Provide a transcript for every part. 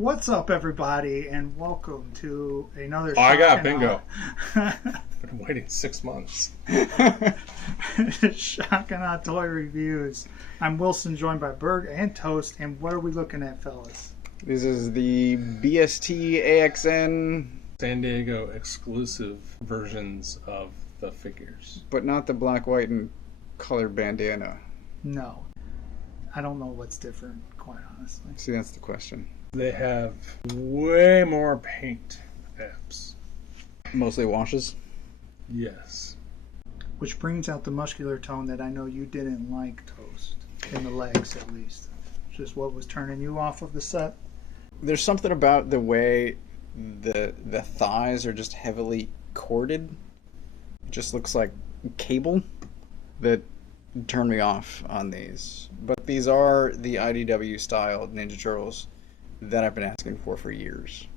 What's up, everybody, and welcome to another. I got bingo. Been waiting 6 months. Shock and Awe Toy Reviews. I'm Wilson, joined by Berg and Toast. And what are we looking at, fellas? This is the BST AXN, San Diego exclusive versions of the figures. but not the black, white, and color bandana. No, I don't know what's different, quite honestly. See, that's the question. They have way more paint apps. Mostly washes. Yes. Which brings out the muscular tone that I know you didn't like, Toast, in the legs at least. Just what was turning you off of the set. There's something about the way the thighs are just heavily corded. It just looks like cable that turned me off on these. But these are the IDW style Ninja Turtles that I've been asking for years.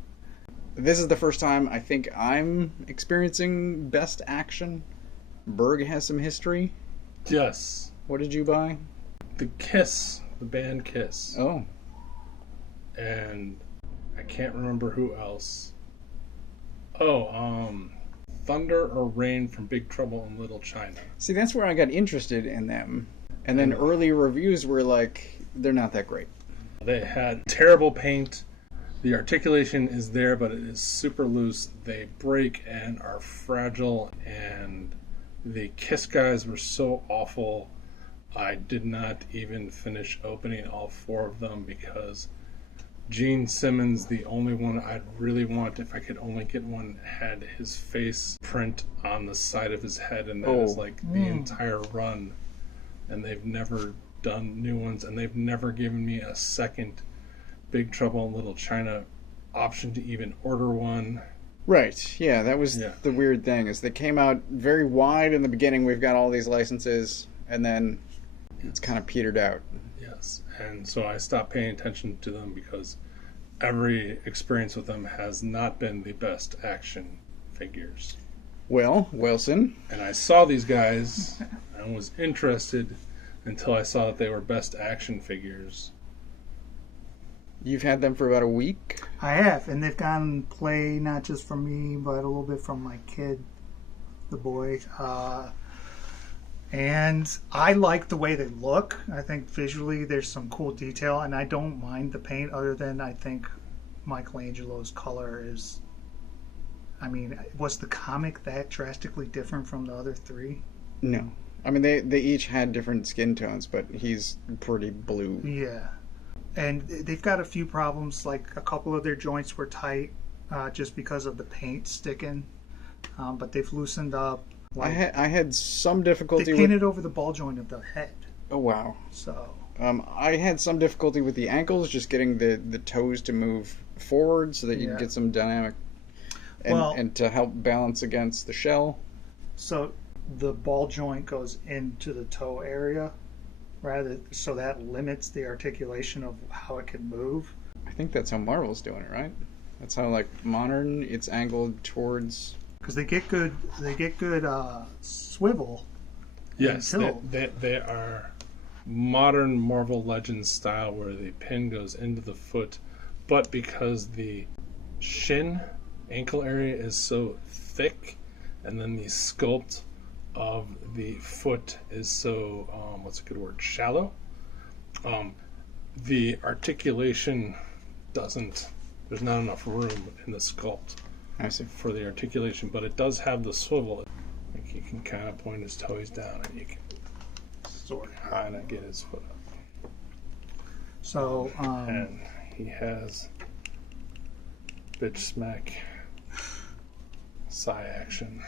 This is the first time I think I'm experiencing best action. Berg has some history. Yes. What did you buy? The Kiss, the band Kiss. Oh. And I can't remember who else. Thunder or Rain from Big Trouble in Little China. See, that's where I got interested in them. And then early reviews were like, they're not that great. They had terrible paint. The articulation is there, but it is super loose. They break and are fragile, and the Kiss guys were so awful. I did not even finish opening all four of them because Gene Simmons, the only one I'd really want, if I could only get one, had his face print on the side of his head, and that is like the entire run. And they've never done new ones, and they've never given me a second Big Trouble in Little China option to even order one. Right, yeah, that was the weird thing, is they came out very wide in the beginning. We've got all these licenses, and then it's kind of petered out. Yes, and so I stopped paying attention to them because every experience with them has not been the best action figures. Well, Wilson. And I saw these guys and was interested until I saw that they were best action figures. You've had them for about a week? I have, and they've gotten play not just from me, but a little bit from my kid, the boy. And I like the way they look. I think visually there's some cool detail, and I don't mind the paint other than I think Michelangelo's color is... I mean, was the comic that drastically different from the other three? No. I mean, they each had different skin tones, but he's pretty blue. Yeah. And they've got a few problems, like a couple of their joints were tight just because of the paint sticking. But they've loosened up. Like, I had some difficulty They painted over the ball joint of the head. Oh, wow. So... I had some difficulty with the ankles, just getting the toes to move forward so that you can get some dynamic... And to help balance against the shell. So the ball joint goes into the toe area, so that limits the articulation of how it can move. I think that's how Marvel's doing it, right? That's how, like, modern, it's angled towards... Because they get good swivel. Yes, they are modern Marvel Legends style where the pin goes into the foot, but because the ankle area is so thick, and then the sculpt of the foot is so shallow, the articulation there's not enough room in the sculpt for the articulation, but it does have the swivel. Like, you can kind of point his toes down and you can sort of kind of get his foot up. So and he has bitch smack Psy action.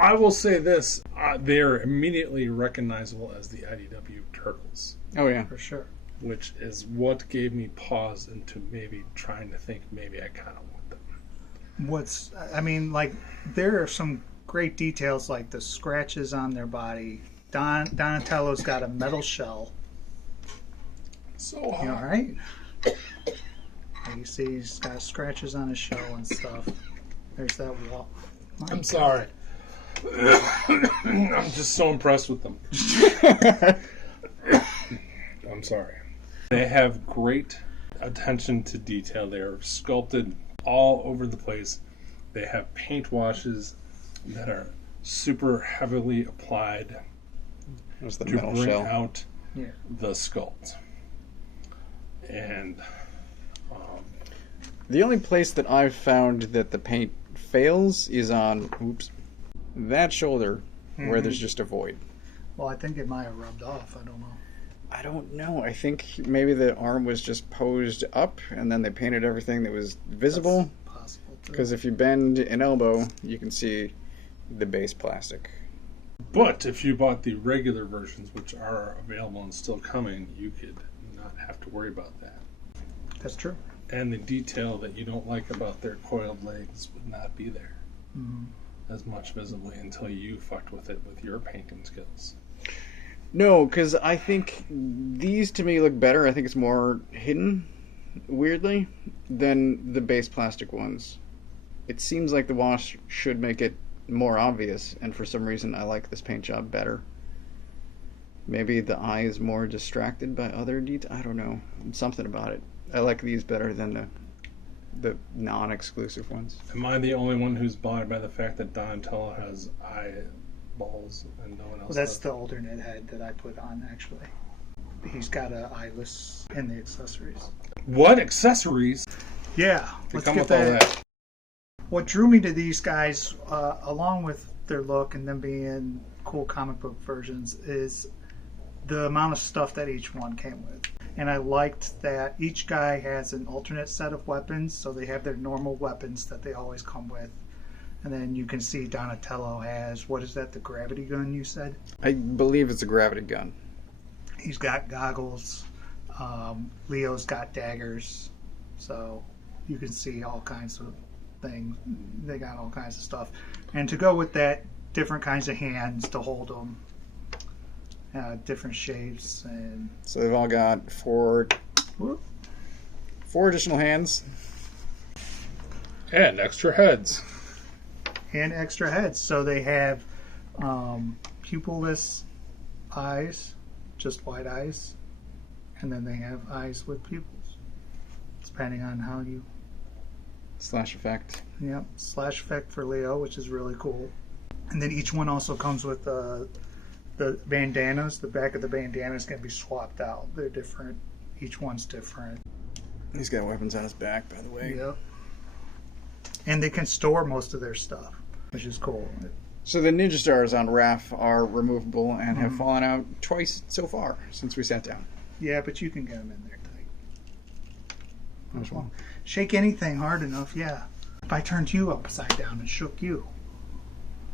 I will say this, they're immediately recognizable as the IDW Turtles. Oh, yeah. For sure. Which is what gave me pause into maybe trying to think maybe I kind of want them. There are some great details, like the scratches on their body. Donatello's got a metal shell. So You all right? You see he's got scratches on his shell and stuff. There's that wall. I'm sorry. I'm just so impressed with them. I'm sorry. They have great attention to detail. They're sculpted all over the place. They have paint washes that are super heavily applied There's the to metal bring shell. out Yeah. the sculpt. And The only place that I've found that the paint fails is on, that shoulder where there's just a void. Well, I think it might have rubbed off. I don't know. I don't know. I think maybe the arm was just posed up and then they painted everything that was visible. That's possible too. Because if you bend an elbow, you can see the base plastic. but if you bought the regular versions, which are available and still coming, you could not have to worry about that. That's true. And the detail that you don't like about their coiled legs would not be there as much visibly until you fucked with it with your painting skills. No, because I think these to me look better. I think it's more hidden, weirdly, than the base plastic ones. It seems like the wash should make it more obvious, and for some reason I like this paint job better. Maybe the eye is more distracted by other details. I don't know. Something about it. I like these better than the non-exclusive ones. Am I the only one who's bothered by the fact that Donatello has eyeballs and no one else Well, that's does? the alternate head that I put on, actually. He's got a eyeless in the accessories. What accessories? Yeah, To let's come get with all that. What drew me to these guys, along with their look and them being cool comic book versions, is the amount of stuff that each one came with. And I liked that each guy has an alternate set of weapons, so they have their normal weapons that they always come with. And then you can see Donatello has, what is that, the gravity gun you said? I believe it's a gravity gun. He's got goggles. Leo's got daggers. So you can see all kinds of things. They got all kinds of stuff. And to go with that, different kinds of hands to hold them. Different shapes. And So they've all got four additional hands. And extra heads. and extra heads. So they have pupilless eyes, just white eyes. And then they have eyes with pupils, depending on how you... Slash effect. Yep, slash effect for Leo, which is really cool. And then each one also comes with the bandanas. The back of the bandanas can be swapped out. They're different. Each one's different. He's got weapons on his back, by the way. Yep. And they can store most of their stuff, which is cool. So the Ninja Stars on RAF are removable and have fallen out twice so far since we sat down. Yeah, but you can get them in there tight. Well, shake anything hard enough, yeah. If I turned you upside down and shook you,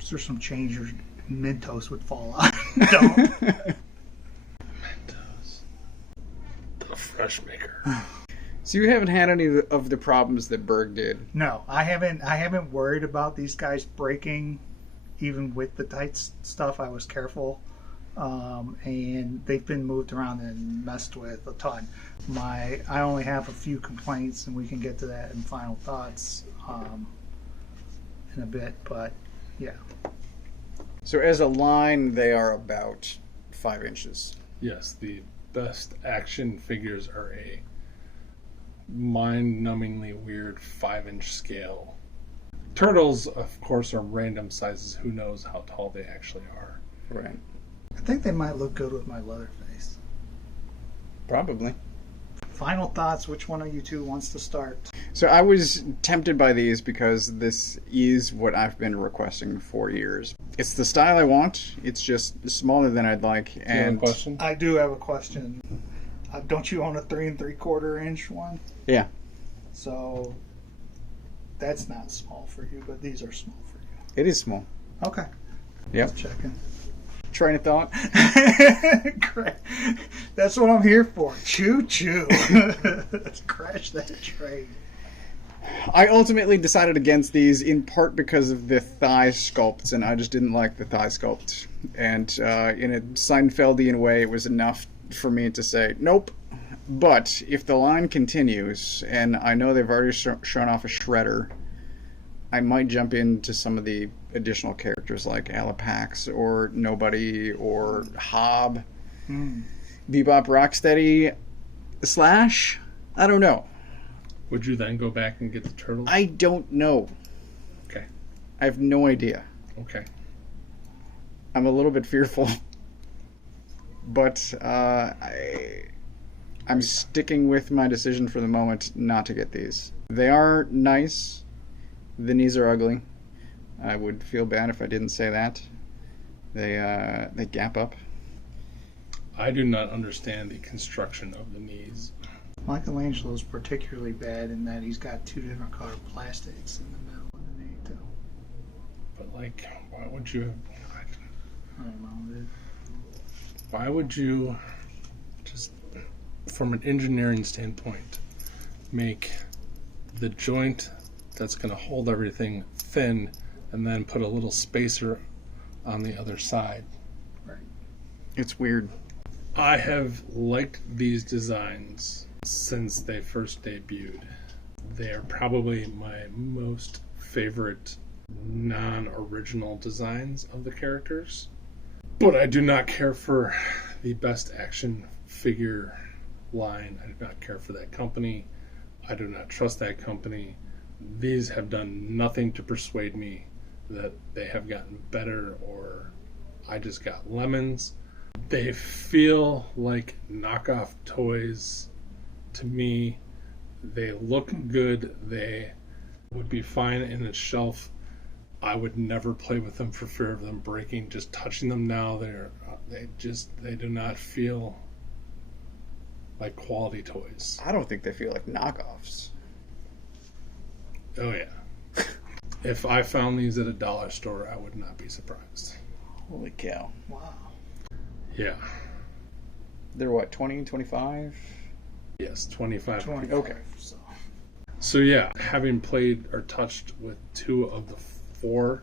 is there some change your mid-toes would fall out? Don't. Mentos. The fresh maker. So you haven't had any of the problems that Berg did. No, I haven't worried about these guys breaking, even with the tight stuff. I was careful, and they've been moved around and messed with a ton. I only have a few complaints, and we can get to that in final thoughts in a bit. But yeah, So as a line, they are about 5 inches. Yes, the best action figures are a mind-numbingly weird 5-inch scale. Turtles, of course, are random sizes. Who knows how tall they actually are. Right. I think they might look good with my leather face. Probably. Final thoughts. Which one of you two wants to start? So I was tempted by these because this is what I've been requesting for years. It's the style I want. It's just smaller than I'd like. Do you have a And question? I do have a question. Don't you own a 3 3/4 inch one? yeah, So that's not small for you, but these are small for you. it is small. Okay. Yep. Just checking. Train of thought. Great. That's what I'm here for. Choo choo. Let's crash that train. I ultimately decided against these in part because of the thigh sculpts, and I just didn't like the thigh sculpt. And in a Seinfeldian way, it was enough for me to say, nope. But if the line continues, and I know they've already shown off a Shredder, I might jump into some of the additional characters like Alapax or Nobody or Hob. Bebop Rocksteady / I don't know. Would you then go back and get the turtles? I don't know. Okay. I have no idea. Okay. I'm a little bit fearful. But I'm sticking with my decision for the moment not to get these. They are nice. The knees are ugly. I would feel bad if I didn't say that. They gap up. I do not understand the construction of the knees. Michelangelo's particularly bad in that he's got two different colored plastics in the middle of the knee, too. But, like, why would you... I don't know, dude. Why would you just, from an engineering standpoint, make the joint that's going to hold everything thin and then put a little spacer on the other side? Right. It's weird. I have liked these designs since they first debuted. They are probably my most favorite non-original designs of the characters. But I do not care for the Best Action figure line. I do not care for that company. I do not trust that company. These have done nothing to persuade me that they have gotten better or I just got lemons. They feel like knockoff toys to me. They look good. They would be fine in a shelf. I would never play with them for fear of them breaking. Just touching them now, they do not feel like quality toys. I don't think they feel like knockoffs. Oh yeah. If I found these at a dollar store, I would not be surprised. Holy cow. Wow. Yeah. They're what, 20, 25? Yes, 25. 25, Okay. So yeah, having played or touched with two of the four,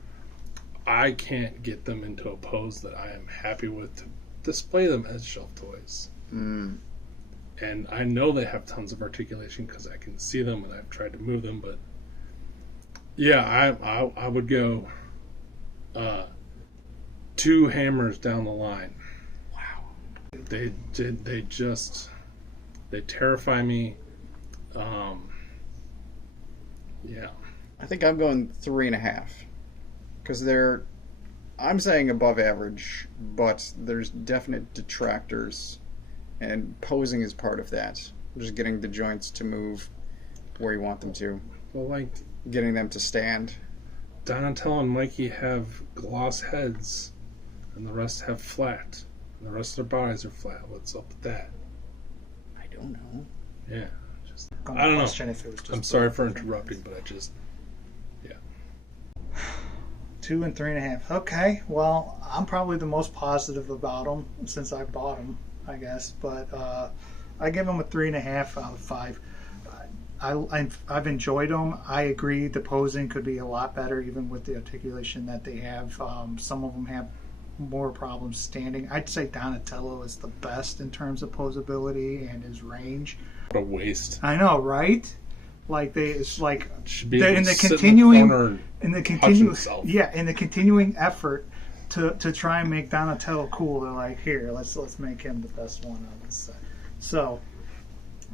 I can't get them into a pose that I am happy with to display them as shelf toys. Mm. And I know they have tons of articulation because I can see them and I've tried to move them, but yeah, I would go 2 hammers down the line. Wow. They terrify me. Yeah. I think I'm going 3.5. Because I'm saying above average, but there's definite detractors, and posing is part of that. Just getting the joints to move where you want them to. Well, like, Getting them to stand. Donatello and Mikey have gloss heads, and the rest have flat. And the rest of their bodies are flat. What's up with that? I don't know. Yeah. I don't know. If it was just I'm sorry for interrupting, but 2 and 3.5. Okay, well, I'm probably the most positive about them since I bought them, I guess. But I give them a 3.5 out of 5. I've enjoyed them. I agree the posing could be a lot better, even with the articulation that they have. Some of them have more problems standing. I'd say Donatello is the best in terms of posability and his range. what a waste. I know, right? Like it's like Should be they're able in to the sit continuing in the corner in the and touch continuing himself. in the continuing effort to try and make Donatello cool. They're like, here, let's make him the best one on this set. So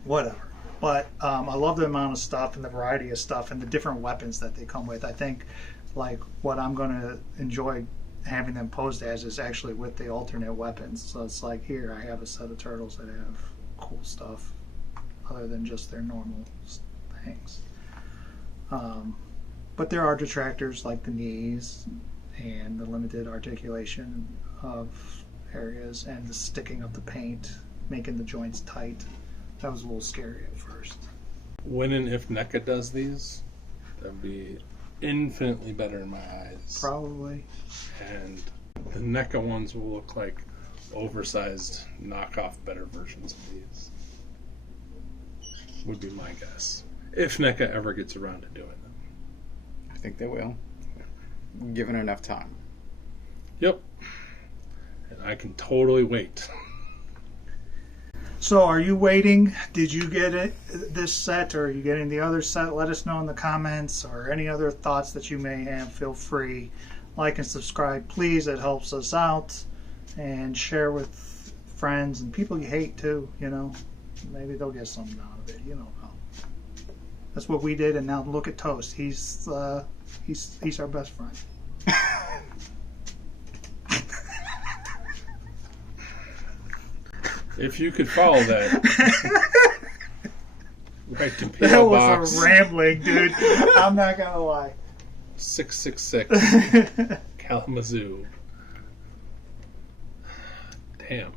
whatever. But I love the amount of stuff and the variety of stuff and the different weapons that they come with. I think like what I'm going to enjoy having them posed as is actually with the alternate weapons. So it's like, here I have a set of turtles that have cool stuff other than just their normal things. But there are detractors like the knees and the limited articulation of areas and the sticking of the paint, making the joints tight. That was a little scary at first. When and if NECA does these, that'd be infinitely better in my eyes. Probably. And the NECA ones will look like oversized knockoff better versions of these. Would be my guess. If NECA ever gets around to doing them. I think they will. Given enough time. Yep. And I can totally wait. So are you waiting? Did you get this set, or are you getting the other set? Let us know in the comments, or any other thoughts that you may have. Feel free. Like and subscribe, please. It helps us out. And share with friends and people you hate too, you know. Maybe they'll get something out of it. You don't know. That's what we did, and now look at Toast. He's our best friend. If you could follow that, right to That PO was Box a rambling, dude. I'm not gonna lie. 666 Kalamazoo. Damn.